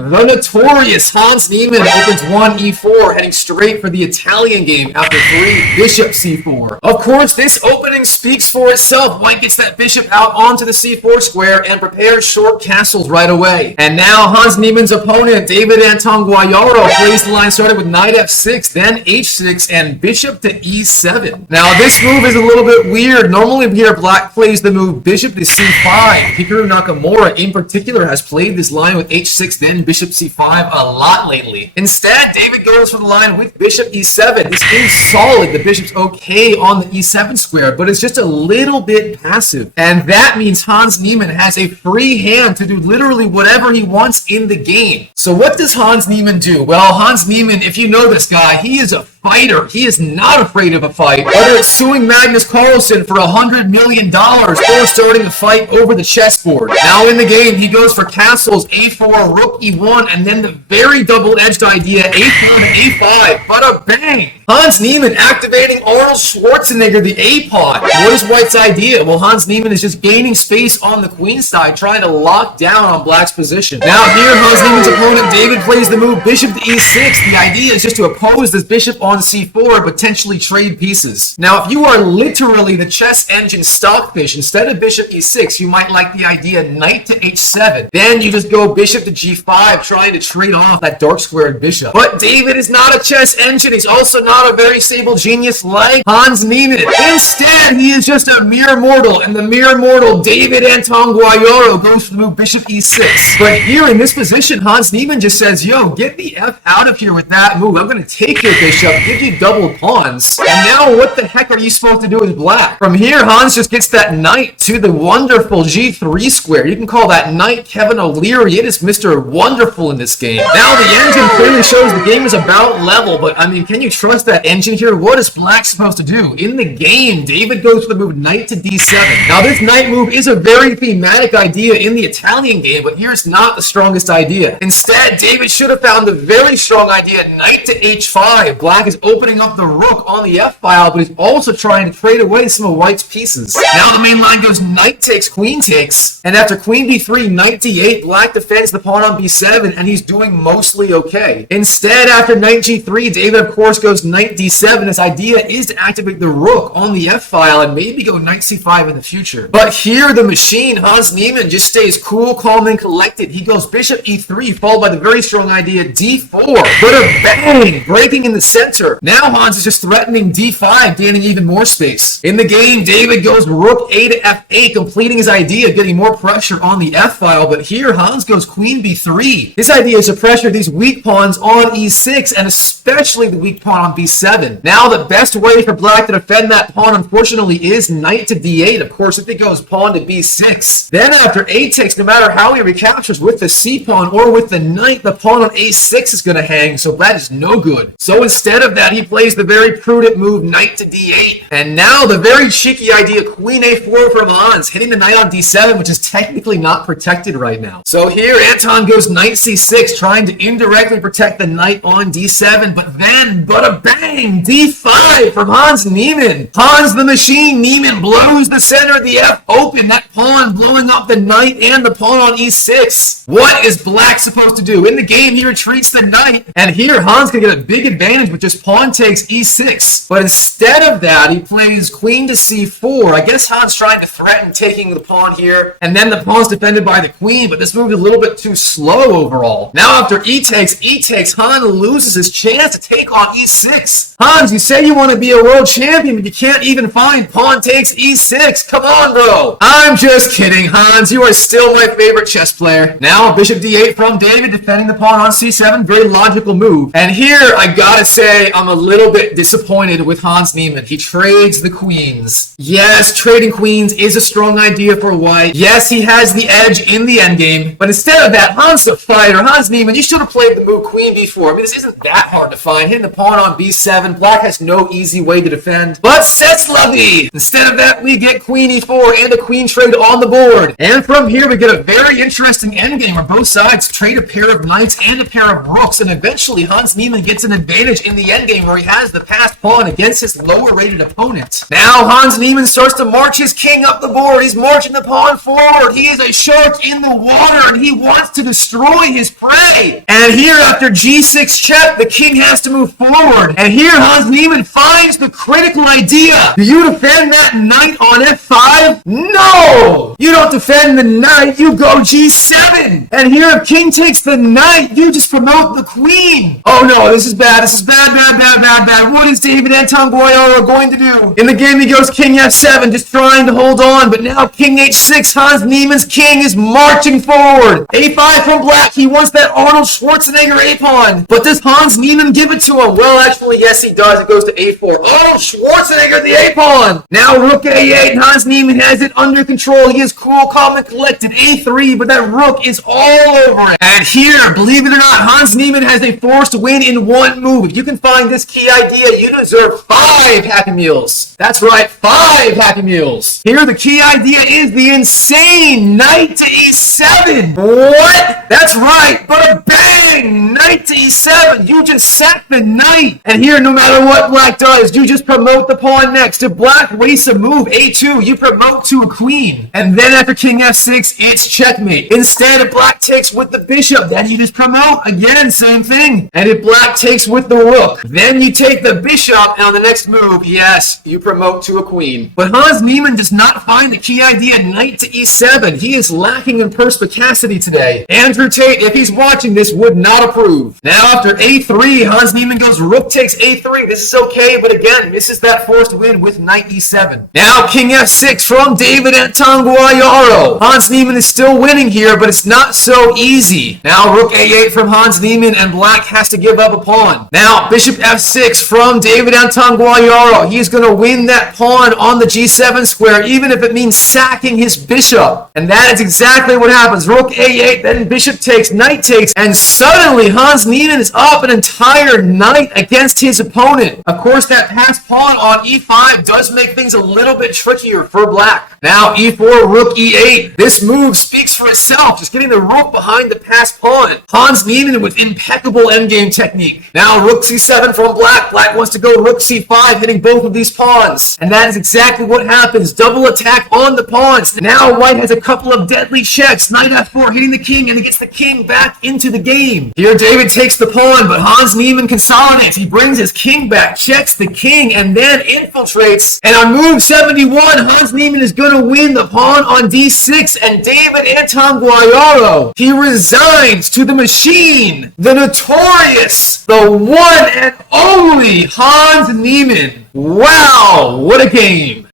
The notorious Hans Niemann opens 1 e4, heading straight for the Italian game after 3 bishop c4. Of course, this opening speaks for itself. White gets that bishop out onto the c4 square and prepares short castles right away. And now Hans Niemann's opponent, David Anton Guijarro, plays the line starting with knight f6, then h6, and bishop to e7. Now, this move is a little bit weird. Normally here, black plays the move bishop to c5. Hikaru Nakamura, in particular, has played this line with h6, then bishop c5 a lot lately. Instead, David goes for the line with bishop e7. This is solid. The bishop's okay on the e7 square, but it's just a little bit passive. And that means Hans Niemann has a free hand to do literally whatever he wants in the game. So what does Hans Niemann do? Well, Hans Niemann, if you know this guy, he is a fighter. He is not afraid of a fight. Whether it's suing Magnus Carlsen for $100 million or starting a fight over the chessboard. Now in the game, he goes for castles a4, rook e1, and then the very double-edged idea a4 to a5. Bada bang! Hans Niemann activating Arnold Schwarzenegger, the a-pawn. What is White's idea? Well, Hans Niemann is just gaining space on the queen side, trying to lock down on black's position. Now here, Hans Niemann's opponent, David, plays the move bishop to e6. The idea is just to oppose this bishop on c4, potentially trade pieces. Now, if you are literally the chess engine stockfish, instead of bishop e6, you might like the idea knight to h7. Then you just go bishop to g5, trying to trade off that dark squared bishop. But David is not a chess engine. He's also not a very stable genius like Hans Niemann. Instead, he is just a mere mortal, and the mere mortal, David Anton Guijarro, goes for the move bishop e6. But here in this position, Hans Niemann just says, yo, get the F out of here with that move. I'm going to take your bishop, give you double pawns. And now what the heck are you supposed to do as black? From here, Hans just gets that knight to the wonderful g3 square. You can call that knight Kevin O'Leary. It is Mr. Wonderful in this game. Now the engine clearly shows the game is about level, but I mean, can you trust that engine here? What is black supposed to do? In the game, David goes for the move knight to d7. Now this knight move is a very thematic idea in the Italian game, but here's not the strongest idea. Instead, David should have found the very strong idea knight to h5. Black is opening up the rook on the f-file, but he's also trying to trade away some of White's pieces. Now the main line goes knight takes, queen takes, and after queen b3, knight d8, black defends the pawn on b7, and he's doing mostly okay. Instead, after knight g3, David of course goes knight d7. His idea is to activate the rook on the f-file and maybe go knight c5 in the future. But here the machine, Hans Niemann, just stays cool, calm, and collected. He goes bishop e3, followed by the very strong idea d4. But a bang! Breaking in the center. Now Hans is just threatening d5, gaining even more space. In the game, David goes rook a to f8, completing his idea, getting more pressure on the f-file. But here, Hans goes queen b3. His idea is to pressure these weak pawns on e6, and especially the weak pawn on b7. Now the best way for black to defend that pawn, unfortunately, is knight to d8. Of course, if it goes pawn to b6. Then after a takes, no matter how he recaptures with the c pawn or with the knight, the pawn on a6 is going to hang, so that is no good. So instead of that, he plays the very prudent move knight to d8. And now the very cheeky idea queen a4 from Hans, hitting the knight on d7, which is technically not protected right now. So here Anton goes knight c6, trying to indirectly protect the knight on d7, but then, bada bang, d5 from Hans Niemann. Hans the machine Niemann blows the center of the f open, that pawn blowing up the knight and the pawn on e6. What is black supposed to do? In the game, he retreats the knight, and here Hans can get a big advantage with just pawn takes e6. But instead of that, he plays queen to c4. I guess Hans trying to threaten taking the pawn here, and then the pawn's defended by the queen, but this move is a little bit too slow overall. Now after e takes, Hans loses his chance to take on e6. Hans, you say you want to be a world champion, but you can't even find pawn takes e6. Come on, bro. I'm just kidding, Hans. You are still my favorite chess player. Now bishop d8 from David, defending the pawn on c7. Very logical move. And here, I gotta say, I'm a little bit disappointed with Hans Niemann. He trades the queens. Yes, trading queens is a strong idea for White. Yes, he has the edge in the endgame. But instead of that, Hans the fighter, Hans Niemann, you should have played the move queen b4. I mean, this isn't that hard to find. Hitting the pawn on b7. Black has no easy way to defend. But c'est la vie! Instead of that, we get queen e4 and a queen trade on the board. And from here, we get a very interesting endgame where both sides trade a pair of knights and a pair of rooks. And eventually, Hans Niemann gets an advantage in the endgame where he has the passed pawn against his lower-rated opponent. Now, Hans Niemann starts to march his king up the board. He's marching the pawn forward. He is a shark in the water, and he wants to destroy destroy his prey. And here, after g6 check, the king has to move forward. And here, Hans Niemann finds the critical idea. Do you defend that knight on f5? No! You don't defend the knight, you go g7. And here, if king takes the knight, you just promote the queen. Oh no, this is bad. This is bad, bad, bad, bad, bad. What is David Anton Guijarro going to do? In the game, he goes king f7, just trying to hold on. But now king h6, Hans Niemann's king is marching forward. a5 from black. He wants that Arnold Schwarzenegger a-pawn. But does Hans Niemann give it to him? Well, actually, yes, he does. It goes to a4. Arnold Schwarzenegger, the a-pawn. Now rook a8. Hans Niemann has it under control. He is cool, calm, and collected. a3, but that rook is all over it. And here, believe it or not, Hans Niemann has a forced win in one move. If you can find this key idea, you deserve 5 Happy Meals. That's right, 5 Happy Meals. Here, the key idea is the insane knight to e7. What? That's right, but a bang! Knight to e7. You just sack the knight. And here, no matter what black does, you just promote the pawn next. If black wastes a move, a2, you promote to a queen. And then after king f6, it's checkmate. Instead, if black takes with the bishop, then you just promote. Again, same thing. And if black takes with the rook, then you take the bishop, and on the next move, yes, you promote to a queen. But Hans Niemann does not find the key idea knight to e7. He is lacking in perspicacity today. Andrew Tate, if he's watching this, would not approve. Now after a3, Hans Niemann goes rook takes a3. This is okay, but again, misses that forced win with knight e7. Now king f6 from David Anton Guijarro. Hans Niemann is still winning here, but it's not so easy. Now rook a8 from Hans Niemann, and black has to give up a pawn. Now bishop f6 from David Anton Guijarro. He's going to win that pawn on the g7 square, even if it means sacking his bishop. And that is exactly what happens. Rook a8, then bishop takes, knight takes, and suddenly Hans Niemann is up an entire knight against his opponent. Of course, that passed pawn on e5 does make things a little bit trickier for black. Now e4, rook e8. This move speaks for itself, just getting the rook behind the passed pawn. Hans Niemann with impeccable endgame technique. Now rook c7 from black. Black wants to go rook c5, hitting both of these pawns. And that is exactly what happens. Double attack on the pawns. Now white has a couple of deadly checks. Knight f4 hitting the king, and he gets the king back into the game. Here David takes the pawn, but Hans Niemann consolidates. He brings his king back, checks the king, and then infiltrates. And on move 71, Hans Niemann is going to win the pawn on d6, and David Anton Guijarro, he resigns to the machine, the notorious, the one and only Hans Niemann. Wow, what a game.